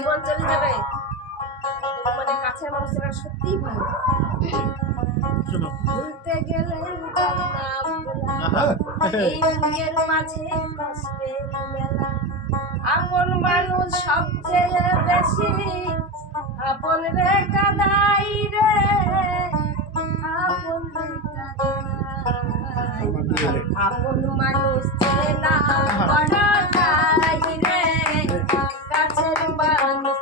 জীবন চলে যাবে, মানে কাছের মানুষেরা সত্যিই ভালো। ভুলতে গেলে এই বুকের মাঝে কষ্টের মেলা, আপন মানুষ সবচেয়ে বেশি আপন রে কাদাই রে, আপন রে কাদাই, আপন মানুষ চেনা বড় রে, কাছের মানুষ